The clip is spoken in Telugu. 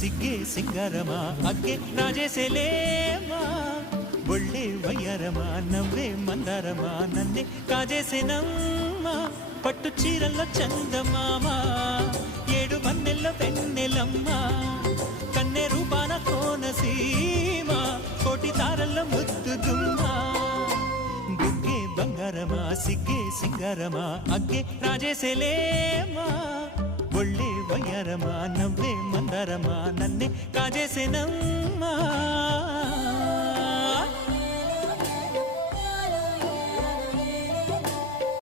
సిగ్గే సింగారమా అగ్గే రాజేసేలేమా ఒళ్ళే వయ్యారమా నవ్వే మందారమా నన్నే కాజేసేనమ్మా పట్టు చీరల్లో చందమామా ఏడు పన్నెల్లో పెన్నెలమ్మా కన్నె రూపాన కోనసీమ కోటి తారల్లో ముద్దుగుమ్మా బుగ్గే బంగారమా సిగ్గే సింగారమా అగ్గే రాజేసేలేమా ఒళ్ళే వయ్యారమా నవ్వే మందారమా నన్నే కాజేసేనమ్మా